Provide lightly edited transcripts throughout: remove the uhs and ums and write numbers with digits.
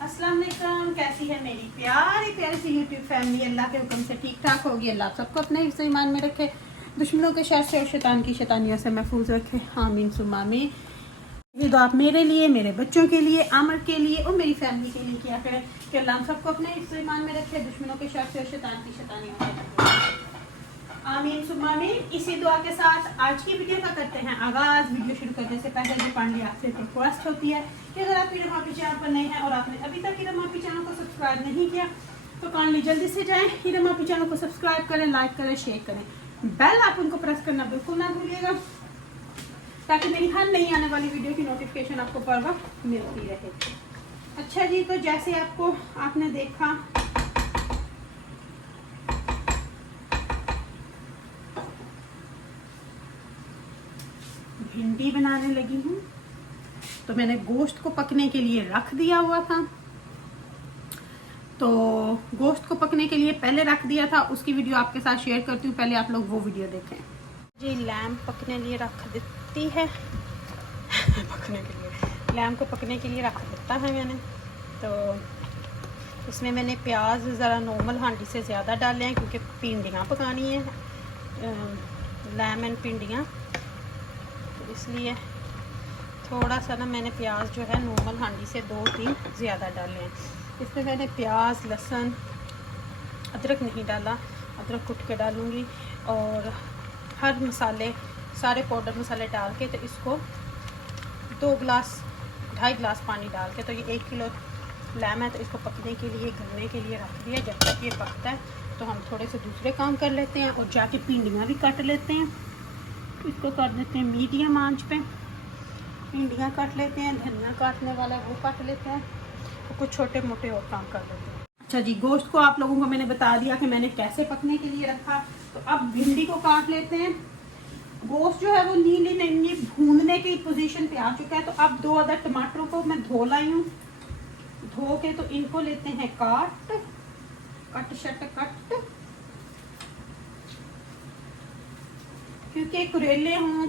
अस्सलाम वालेकुम। कैसी है मेरी प्यारी प्यारी सी यूट्यूब फैमिली। अल्लाह के हुक्म से ठीक ठाक होगी। अल्लाह सबको अपने हिफ्ज़ ईमान में रखे, दुश्मनों के शर से और शैतान की शैतानियों से महफूज रखे। आमीन सुम्मा आमीन। ये दुआ आप मेरे लिए, मेरे बच्चों के लिए, आमर के लिए और मेरी फैमिली के लिए किया करें कि अल्लाह सबको अपने हिफ्ज़ ईमान में रखे, दुश्मनों के शर से और शैतान की शैतानियों से महफूज। आमीन सुम्मा आमीन। इसी दुआ के साथ आज की वीडियो का करते हैं आगाज। वीडियो शुरू करने से पहले जो काइंडली आपसे रिक्वेस्ट होती है कि अगर आप हीरा माफी चैनल पर नए हैं और आपने अभी तक हीरा माफी चैनल को सब्सक्राइब नहीं किया तो काइंडली जल्दी से जाएं, हीरा माफी चैनल को सब्सक्राइब करें, लाइक करें, शेयर करें, बेल आप उनको प्रेस करना बिल्कुल ना भूलिएगा ताकि मेरी हर नई आने वाली वीडियो की नोटिफिकेशन आपको पर वक्त मिलती रहे। अच्छा जी, तो जैसे आपने देखा भिंडी बनाने लगी हूँ। तो मैंने गोश्त को पकने के लिए रख दिया हुआ था, तो गोश्त को पकने के लिए पहले रख दिया था, उसकी वीडियो आपके साथ शेयर करती हूँ। पहले आप लोग वो वीडियो देखें जी। लैम्प पकने लिए रख देती है पकने के लिए लैम्प को पकने के लिए रख देता है मैंने। तो इसमें मैंने प्याज ज़रा नॉर्मल हांडी से ज़्यादा डाले हैं क्योंकि भिंडियाँ पकानी है, लैम एंड भिंडियाँ, इसलिए थोड़ा सा ना मैंने प्याज जो है नॉर्मल हांडी से 2-3 ज़्यादा डाले हैं। इसमें मैंने प्याज, लहसुन, अदरक नहीं डाला, अदरक कुट के डालूँगी। और हर मसाले, सारे पाउडर मसाले डाल के तो इसको 2-2.5 गिलास पानी डाल के, तो ये 1 किलो लैम है तो इसको पकने के लिए, गलने के लिए रख दिया। जब तक ये पकता है तो हम थोड़े से दूसरे काम कर लेते हैं और जाके भिंडियाँ भी काट लेते हैं। इसको कर देते हैं मीडियम आंच पे, भिंडियाँ काट लेते हैं, धनिया काटने वाला वो काट लेते हैं और कुछ छोटे मोटे और काम कर लेते हैं। अच्छा जी, गोश्त को आप लोगों को मैंने बता दिया कि मैंने कैसे पकने के लिए रखा। तो अब भिंडी को काट लेते हैं। गोश्त जो है वो नीली नीली भूनने की पोजीशन पे आ चुका है। तो अब 2 अदर टमाटरों को मैं धो लाई हूँ। धो के तो इनको लेते हैं कट क्योंकि करेले हों,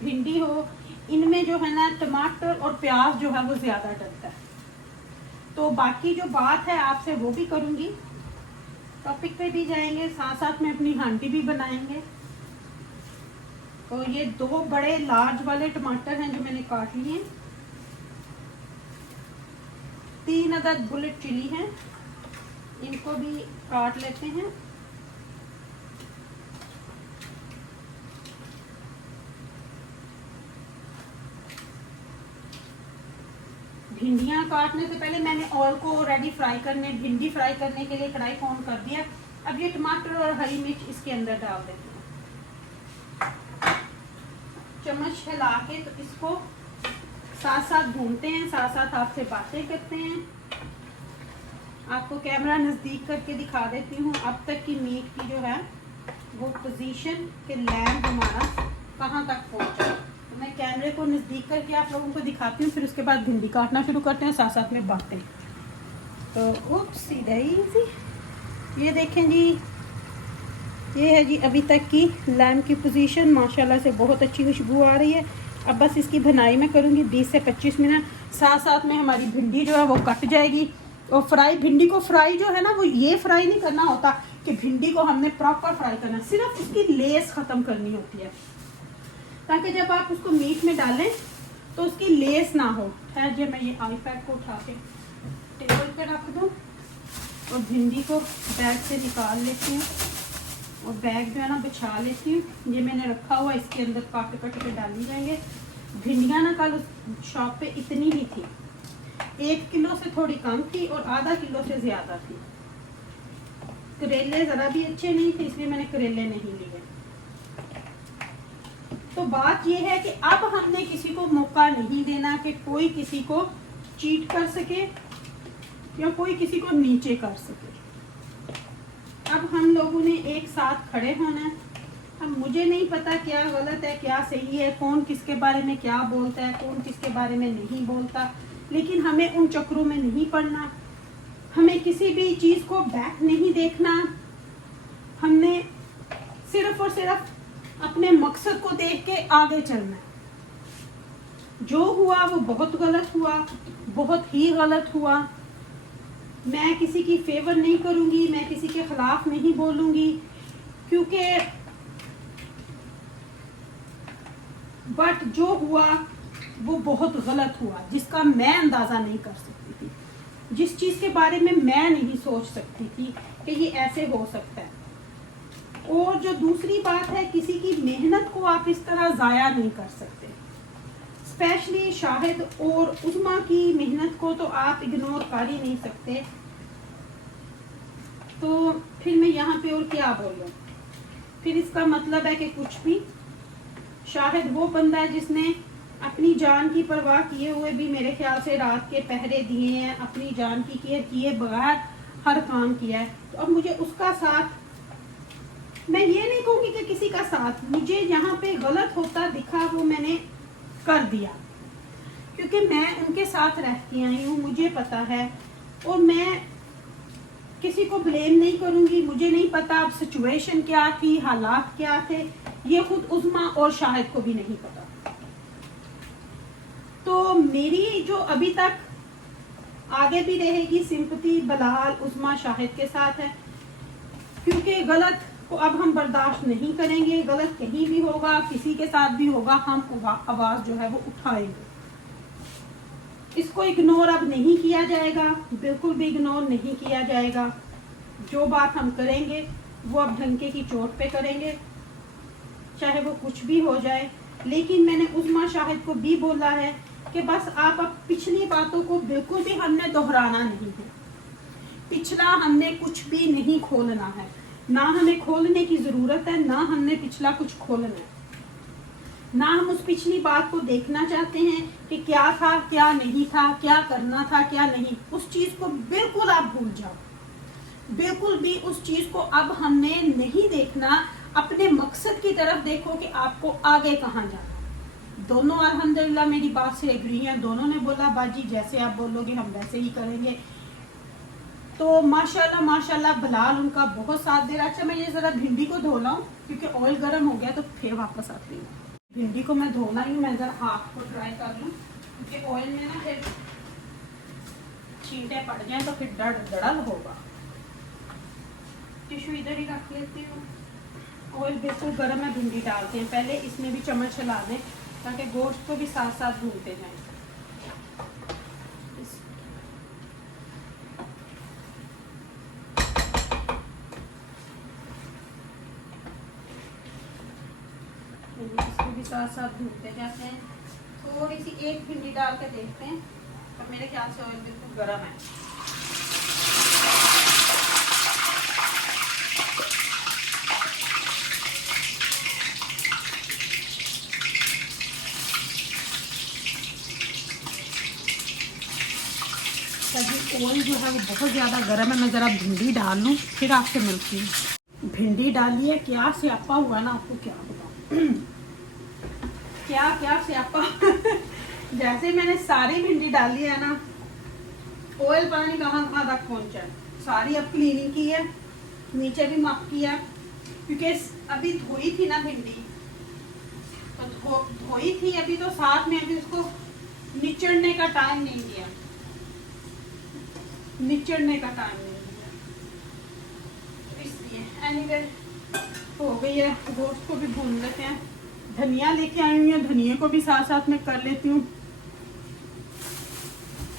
भिंडी हो, इनमें जो है ना टमाटर और प्याज जो है वो ज़्यादा डलता है। तो बाकी जो बात है आपसे वो भी करूँगी, टॉपिक पे भी जाएंगे, साथ साथ में अपनी हांडी भी बनाएंगे। तो ये 2 बड़े लार्ज वाले टमाटर हैं जो मैंने काट लिए। 3 अदद बुलेट चिली हैं, इनको भी काट लेते हैं। भिंडियाँ काटने से पहले मैंने ऑयल को रेडी फ्राई करने, भिंडी फ्राई करने के लिए कढ़ाई ऑन कर दिया। अब ये टमाटर और हरी मिर्च इसके अंदर डाल देते हैं, चम्मच हिला के। तो इसको साथ साथ भूनते हैं, साथ साथ आपसे बातें करते हैं। आपको कैमरा नज़दीक करके दिखा देती हूँ अब तक की मीट की जो है वो पोजीशन के लैम्प हमारा कहाँ तक पहुँचा। मैं कैमरे को नज़दीक करके आप लोगों को दिखाती हूँ, फिर उसके बाद भिंडी काटना शुरू करते हैं, साथ साथ में बातें। तो सीधा ही ये देखें जी, ये है जी अभी तक की लैम्प की पोजीशन। माशाल्लाह से बहुत अच्छी खुशबू आ रही है। अब बस इसकी भुनाई में करूँगी 20 से 25 मिनट। साथ साथ में हमारी भिंडी जो है वो कट जाएगी। और फ्राई, भिंडी को फ्राई जो है ना वो ये फ्राई नहीं करना होता कि भिंडी को हमने प्रॉपर फ्राई करना, सिर्फ उसकी लेस ख़त्म करनी होती है ताकि जब आप उसको मीट में डालें तो उसकी लेस ना हो। खैर जी, मैं ये आईपैड को उठा के टेबल पे रख दूँ और भिंडी को बैग से निकाल लेती हूँ और बैग जो है ना बिछा लेती हूँ। ये मैंने रखा हुआ, इसके अंदर काट के डाली जाएंगे। भिंडियाँ ना कल उस शॉप पे इतनी ही थी, 1 किलो से थोड़ी कम थी और आधा किलो से ज़्यादा थी। करेले ज़रा भी अच्छे नहीं थे इसलिए मैंने करेले नहीं लिए। तो बात यह है कि अब हमने किसी को मौका नहीं देना कि कोई किसी को चीट कर सके या कोई किसी को नीचे कर सके। अब हम लोगों ने एक साथ खड़े होना है। अब मुझे नहीं पता क्या गलत है क्या सही है, कौन किसके बारे में क्या बोलता है, कौन किसके बारे में नहीं बोलता, लेकिन हमें उन चक्रों में नहीं पड़ना। हमें किसी भी चीज़ को बैक नहीं देखना। हमने सिर्फ और सिर्फ अपने मकसद को देख के आगे चलना है। जो हुआ वो बहुत गलत हुआ, बहुत ही गलत हुआ। मैं किसी की फेवर नहीं करूंगी, मैं किसी के खिलाफ नहीं बोलूंगी, क्योंकि बट जो हुआ वो बहुत गलत हुआ, जिसका मैं अंदाजा नहीं कर सकती थी, जिस चीज के बारे में मैं नहीं सोच सकती थी कि ये ऐसे हो सकता है। और जो दूसरी बात है, किसी की मेहनत को आप इस तरह जाया नहीं कर सकते, स्पेशली शाहिद और उस्मा की मेहनत को तो आप इग्नोर कर ही नहीं सकते। तो फिर मैं यहाँ पे और क्या बोलूँ, फिर इसका मतलब है कि कुछ भी। शाहिद वो बंदा है जिसने अपनी जान की परवाह किए हुए भी मेरे ख्याल से रात के पहरे दिए हैं, अपनी जान की केयर किए बगैर हर काम किया है। तो अब मुझे उसका साथ, मैं ये नहीं कहूँगी कि किसी का साथ, मुझे यहाँ पे गलत होता दिखा वो मैंने कर दिया, क्योंकि मैं उनके साथ रहती आई हूँ, मुझे पता है। और मैं किसी को ब्लेम नहीं करूँगी, मुझे नहीं पता अब सिचुएशन क्या थी, हालात क्या थे, ये खुद उस्मा और शाहिद को भी नहीं पता। तो मेरी जो अभी तक आगे भी रहेगी सिंपैथी बलाल उस्मा शाहिद के साथ है, क्योंकि गलत को अब हम बर्दाश्त नहीं करेंगे। गलत कहीं भी होगा, किसी के साथ भी होगा, हम आवाज जो है वो उठाएंगे। इसको इग्नोर अब नहीं किया जाएगा, बिल्कुल भी इग्नोर नहीं किया जाएगा। जो बात हम करेंगे वो अब ढंके की चोट पे करेंगे, चाहे वो कुछ भी हो जाए। लेकिन मैंने उस्मा शाहिद को भी बोला है कि बस आप अब पिछली बातों को बिल्कुल भी हमने दोहराना नहीं है, पिछला हमने कुछ भी नहीं खोलना है, ना हमें खोलने की जरूरत है, ना हमने पिछला कुछ खोलना है, ना हम उस पिछली बात को देखना चाहते हैं कि क्या था क्या नहीं था, क्या करना था क्या नहीं। उस चीज को बिल्कुल आप भूल जाओ, बिल्कुल भी उस चीज को अब हमने नहीं देखना। अपने मकसद की तरफ देखो कि आपको आगे कहाँ जाना। दोनों अल्हम्दुलिल्लाह मेरी बात से एग्री हैं, दोनों ने बोला बाजी जैसे आप बोलोगे हम वैसे ही करेंगे। तो माशाल्लाह माशाल्लाह बलाल उनका बहुत साथ दे रहा है। अच्छा मैं ये जरा भिंडी को धो लाऊं, क्योंकि ऑयल गर्म हो गया तो फिर वापस आती हूँ। भिंडी को मैं धोना ही, मैं जरा हाथ को ट्राई कर लूँ, क्योंकि ऑयल में ना फिर छींटे पड़ जाए तो फिर दड़ल होगा। टिश्यू इधर ही रख लेती हूँ। ऑयल बिल्कुल गर्म है, भिंडी डालते हैं, पहले इसमें भी चम्मच हिला दें ताकि गोश्त को भी साथ साथ भूनते जाएं। इसको भी साथ साथ भूनते जाते हैं। थोड़ी सी एक भिंडी डाल के देखते हैं, और मेरे ख्याल से ऑयल बिल्कुल गर्म है। ऑयल जो है वो बहुत ज़्यादा गर्म है। मैं ज़रा भिंडी डाल लूँ फिर आपसे मिलती हूँ। भिंडी डाली है, क्या स्यापा हुआ ना, आपको क्या बताऊँ क्या क्या स्यापा जैसे मैंने सारी भिंडी डाली है ना, ऑयल पानी कहाँ कहाँ तक पहुँचा है। सारी अब क्लीनिंग की है, नीचे भी माफ किया, क्योंकि अभी धोई थी ना भिंडी, तो धोई थी अभी, तो साथ में अभी उसको निचड़ने का टाइम नहीं दिया, निचड़ने का टाइम नहीं दिया, इसलिए एनीवे हो गई है। गोश्त को भी भून लेते हैं। धनिया लेके आई हुई है, धनिया को भी साथ साथ में कर लेती हूँ।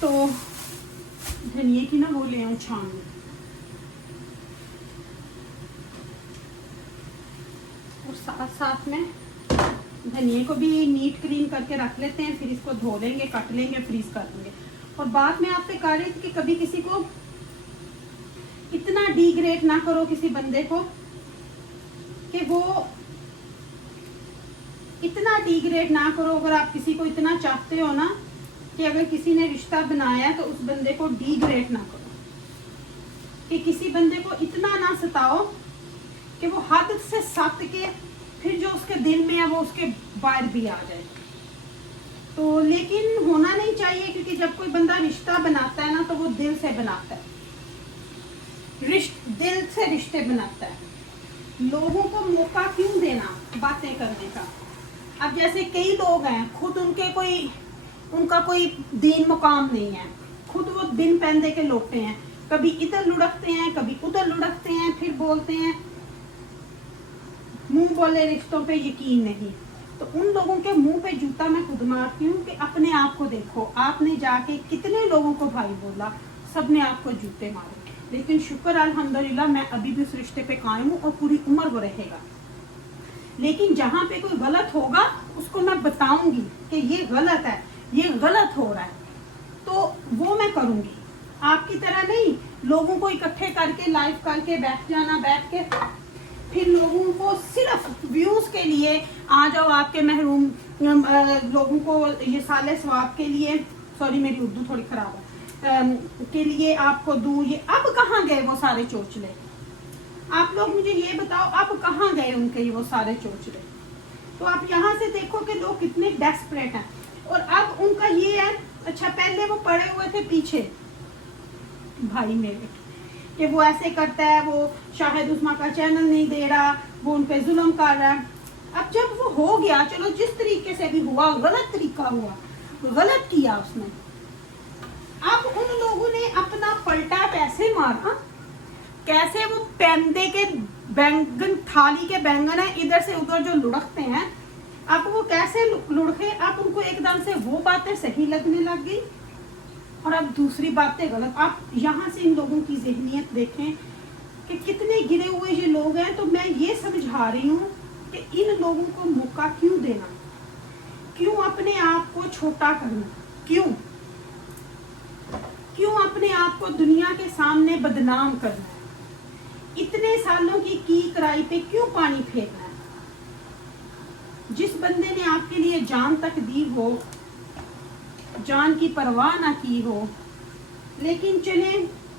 तो धनिया की ना वो ले आऊँ छान में, और साथ साथ में धनिया को भी नीट क्लीन करके रख लेते हैं। फिर इसको धो लेंगे, कट लेंगे, फ्रीज कर लेंगे। और बात मैं आपसे कह रही थी कि कभी किसी को इतना डिग्रेड ना करो किसी बंदे को, कि वो इतना डिग्रेड ना करो। अगर आप किसी को इतना चाहते हो ना कि अगर किसी ने रिश्ता बनाया तो उस बंदे को डिग्रेड ना करो, कि किसी बंदे को इतना ना सताओ कि वो हद से सत के फिर जो उसके दिल में है वो उसके बाहर भी आ जाए। तो लेकिन होना नहीं चाहिए, क्योंकि जब कोई बंदा रिश्ता बनाता है ना तो वो दिल से बनाता है, दिल से रिश्ते बनाता है। लोगों को मौका क्यों देना बातें करने का। अब जैसे कई लोग हैं, खुद उनका कोई दीन मुकाम नहीं है, खुद वो दिन पहनदे के लोटे हैं, कभी इधर लुढ़कते हैं, कभी उधर लुढ़कते हैं, फिर बोलते हैं मुंह बोले रिश्तों पे यकीन नहीं। तो उन लोगों के मुंह पे जूता मैं खुद मारती हूँ कि अपने आप को देखो, आपने जाके कितने लोगों को भाई बोला, सब ने आपको जूते मारे, लेकिन शुक्र अल्हम्दुलिल्लाह मैं अभी भी उस रिश्ते पे कायम हूँ और पूरी उम्र वो रहेगा। लेकिन जहाँ पे कोई गलत होगा उसको मैं बताऊंगी कि ये गलत है, ये गलत हो रहा है, तो वो मैं करूंगी। आपकी तरह नहीं लोगों को इकट्ठे करके लाइव करके बैठ जाना, बैठ के फिर लोगों को सिर्फ व्यूज के लिए आ जाओ, आपके महरूम लोगों को ये साले सवाब के लिए, सॉरी मेरी उर्दू थोड़ी खराब है, के लिए आपको दूं। ये अब कहाँ गए वो सारे चोचले? आप लोग मुझे ये बताओ अब कहाँ गए उनके वो सारे चोचले? तो आप यहाँ से देखो कि लोग कितने डेस्परेट हैं। और अब उनका ये है, अच्छा पहले वो पड़े हुए थे पीछे भाई मेरे कि वो ऐसे करता है, वो शाहिद उस्मा का चैनल नहीं दे रहा, वो उन पे जुल्म कर रहा है। अब जब वो हो गया, चलो जिस तरीके से भी हुआ, गलत तरीका हुआ, गलत किया उसने, अब उन लोगों ने अपना पलटा कैसे मारा, कैसे वो पैंदे के बैंगन, थाली के बैंगन है इधर से उधर जो लुढ़कते हैं, अब वो कैसे लुढ़के, अब उनको एकदम से वो बातें सही लगने लग गई और अब दूसरी बातें गलत। आप यहाँ से इन लोगों की ज़हनियत देखें कि कितने गिरे हुए ये लोग हैं। तो मैं ये समझा रही हूँ कि इन लोगों को मौका क्यों देना, क्यों अपने आप को छोटा करना, क्यों अपने आप को दुनिया के सामने बदनाम करना, इतने सालों की कराई पे क्यों पानी फेरना है? जिस बंदे ने आपके लिए जान तक दी हो, जान की परवाह ना की हो, लेकिन चले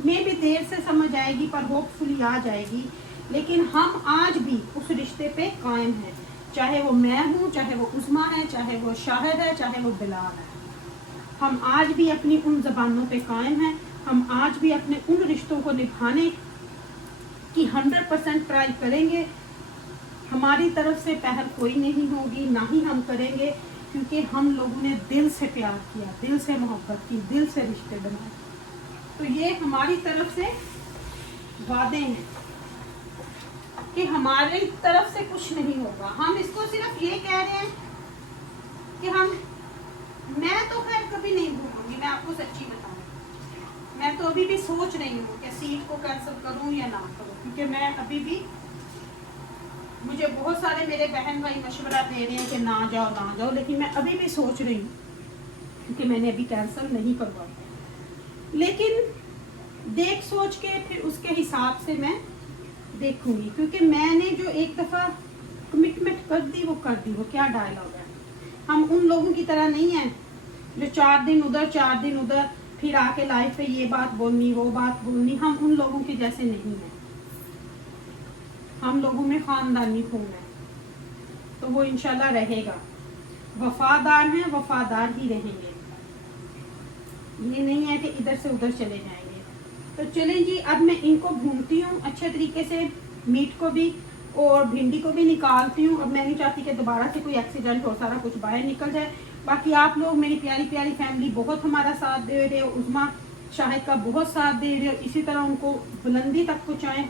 मैं भी देर से समझ आएगी पर होपफुली आ जाएगी। लेकिन हम आज भी उस रिश्ते पे कायम हैं, चाहे वो मैं हूँ, चाहे वो उस्मा है, चाहे वो शाहिद है, चाहे वो बिलाल है। हम आज भी अपनी उन ज़बानों पे कायम हैं। हम आज भी अपने उन रिश्तों को निभाने की 100% ट्राई करेंगे। हमारी तरफ से पहल कोई नहीं होगी, ना ही हम करेंगे, क्योंकि हम लोगों ने दिल से प्यार किया, दिल से मोहब्बत की, दिल से रिश्ते बनाए। तो ये हमारी तरफ से वादे हैं कि हमारी तरफ से कुछ नहीं होगा। हम इसको सिर्फ ये कह रहे हैं कि मैं तो खैर कभी नहीं भूलूंगी, मैं आपको सच्ची बताऊं, मैं तो अभी भी सोच रही हूँ कि सीट को कैंसिल करूँ या ना करूँ, क्योंकि मैं अभी भी, मुझे बहुत सारे मेरे बहन भाई मशवरा दे रहे हैं कि ना जाओ, लेकिन मैं अभी भी सोच रही हूँ क्योंकि मैंने अभी कैंसिल नहीं करवाया। लेकिन देख सोच के फिर उसके हिसाब से मैं देखूंगी, क्योंकि मैंने जो एक दफ़ा कमिटमेंट कर दी वो कर दी। वो क्या डायलॉग है, हम उन लोगों की तरह नहीं हैं जो 4 दिन उधर 4 दिन उधर फिर आके लाइफ पे ये बात बोलनी वो बात बोलनी। हम उन लोगों के जैसे नहीं हैं। हम लोगों में ख़ानदानी खून है, तो वो इंशाल्लाह रहेगा। वफादार हैं, वफादार ही रहेंगे। ये नहीं है कि इधर से उधर चले जाएंगे। तो चलें जी, अब मैं इनको भूनती हूँ अच्छे तरीके से, मीट को भी और भिंडी को भी निकालती हूँ। अब मैं नहीं चाहती कि दोबारा से कोई एक्सीडेंट हो, सारा कुछ बाहर निकल जाए। बाकी आप लोग मेरी प्यारी प्यारी फैमिली बहुत हमारा साथ दे रहे हो, उस्मा शाहिद का बहुत साथ दे रहे हो। इसी तरह उनको बुलंदी तक पहुँचाएँ।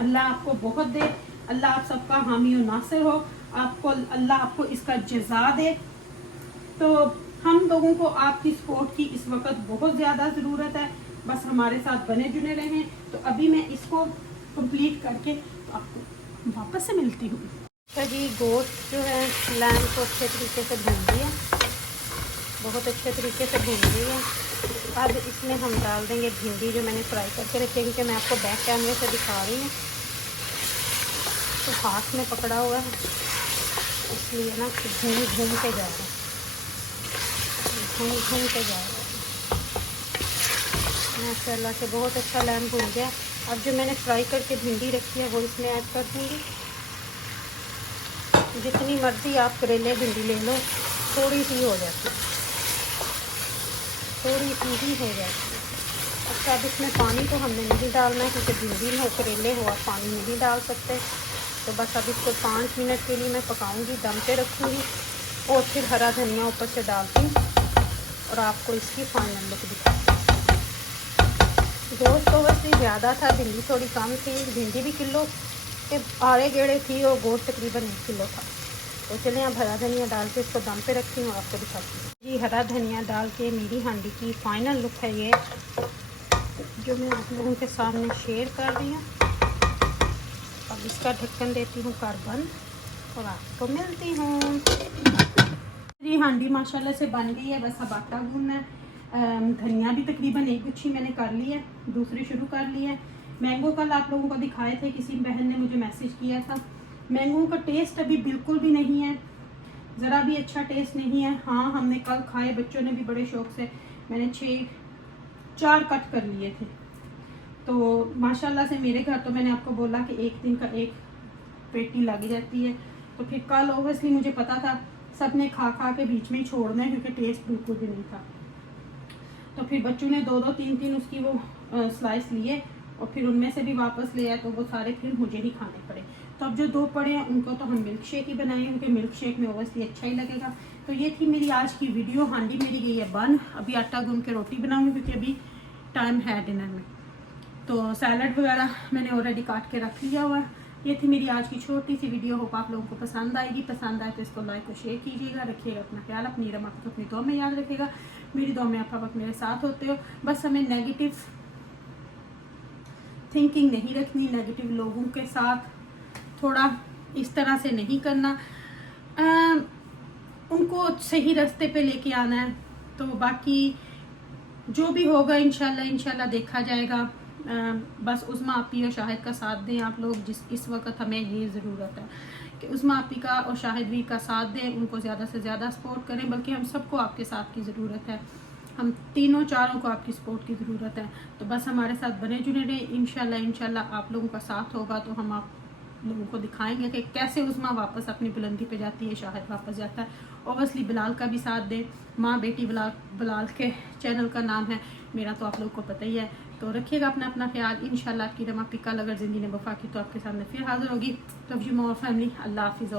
अल्लाह आपको बहुत दे, अल्लाह आप सबका हामी और नासिर हो, आपको अल्लाह आपको इसका जज़ा दे। तो हम लोगों को आपकी सपोर्ट की इस वक्त बहुत ज़्यादा ज़रूरत है, बस हमारे साथ बने जुने रहें। तो अभी मैं इसको कंप्लीट करके तो आपको वापस से मिलती हूँ। तो जी गोश्त जो है लैम्ब को अच्छे तरीके से भून दिया, बहुत अच्छे तरीके से भून दी है। अब इसमें हम डाल देंगे भिंडी जो मैंने फ्राई करके रखी है, क्योंकि मैं आपको बैक कैमरे से दिखा रही हूँ तो हाथ में पकड़ा हुआ है, इसलिए ना घूम के जाएगा, घूम के जाएगा। माशाल्लाह से बहुत अच्छा लैम्ब भून गया। अब जो मैंने फ्राई करके भिंडी रखी है वो इसमें ऐड कर दूँगी। जितनी मर्ज़ी आप करेले भिंडी ले लो, थोड़ी सी हो जाती है, थोड़ी सी ही हो जाती है। अच्छा, अब इसमें पानी तो हमने नहीं डालना है, क्योंकि भिंडी हो करेले हो आप पानी नहीं डाल सकते। तो बस अब इसको 5 मिनट के लिए मैं पकाऊंगी, दम पे रखूँगी और फिर हरा धनिया ऊपर से डालती हूँ और आपको इसकी फाइनल लुक दिखाऊँगी। गोश्त ज़्यादा था, भिंडी थोड़ी कम थी, भिंडी भी किलो के आड़े गेड़े थी और गोश्त तकरीबन 1 किलो था। तो चलिए अब हरा धनिया डाल के इसको दम पे रखती हूँ, आपको दिखाती हूँ जी। हरा धनिया डाल के मेरी हांडी की फाइनल लुक है ये, जो मैं आप लोगों के सामने शेयर कर रही हूँ। अब इसका ढक्कन देती हूँ कर बंद और आपको मिलती हूँ जी। हांडी माशाल्लाह से बन गई है, बस अब आटा गूंदना है। धनिया भी तकरीबन 1 गुच्छी मैंने कर ली है, दूसरी शुरू कर ली है। मैंगो कल आप लोगों को दिखाए थे, किसी बहन ने मुझे मैसेज किया था। मैंगो का टेस्ट अभी बिल्कुल भी नहीं है, ज़रा भी अच्छा टेस्ट नहीं है। हाँ हमने कल खाए, बच्चों ने भी बड़े शौक से, मैंने 4 कट कर लिए थे। तो माशाल्लाह से मेरे घर तो मैंने आपको बोला कि 1 दिन का 1 पेटी लग जाती है। तो फिर कल ओबियसली मुझे पता था सब ने खा खा के बीच में ही छोड़ना है, क्योंकि टेस्ट बिल्कुल भी नहीं था। तो फिर बच्चों ने 2-2 3-3 उसकी वो स्लाइस लिए और फिर उनमें से भी वापस ले आए, तो वो सारे फिर मुझे ही खाने पड़े। तो अब जो 2 पड़े हैं उनको तो हम मिल्क शेक ही बनाएंगे, क्योंकि मिल्क शेक में ओबियसली अच्छा ही लगेगा। तो ये थी मेरी आज की वीडियो। हांडी मेरी गई है बन, अभी आटा गूंद के रोटी बनाऊंगी, क्योंकि अभी टाइम है डिनर में। तो सैलड वगैरह मैंने ऑलरेडी काट के रख लिया हुआ है। ये थी मेरी आज की छोटी सी वीडियो। होप आप लोगों को पसंद आएगी। पसंद आए तो इसको लाइक और शेयर कीजिएगा। रखिएगा अपना ख्याल, अपनी रम आपको अपनी दुआ में याद रखेगा। मेरी दुआ में आप वक्त मेरे साथ होते हो। बस हमें नेगेटिव थिंकिंग नहीं रखनी, नेगेटिव लोगों के साथ थोड़ा इस तरह से नहीं करना, उनको सही रास्ते पे लेके आना है। तो बाकी जो भी होगा इंशाल्लाह देखा जाएगा। बस उस्मा आपी और शाहिद का साथ दें आप लोग, इस वक्त हमें ये ज़रूरत है कि उस्मा आपी का और शाहिद भी का साथ दें, उनको ज़्यादा से ज़्यादा सपोर्ट करें। बल्कि हम सबको आपके साथ की ज़रूरत है, हम तीनों चारों को आपकी सपोर्ट की ज़रूरत है। तो बस हमारे साथ बने जुड़े रहें। इंशाल्लाह आप लोगों का साथ होगा तो हम आप लोगों को दिखाएंगे कि कैसे उस्मा वापस अपनी बुलंदी पे जाती है, शाहिद वापस जाता है। ओबियसली बिलाल का भी साथ दें, माँ बेटी बिलाल के चैनल का नाम है मेरा, तो आप लोगों को पता ही है। तो रखिएगा अपना ख्याल। इंशाल्लाह आपकी रमा पिकल अगर ज़िंदगी ने वफा की तो आपके सामने फिर हाजिर होगी। Love you more family. Allah हाफिज़।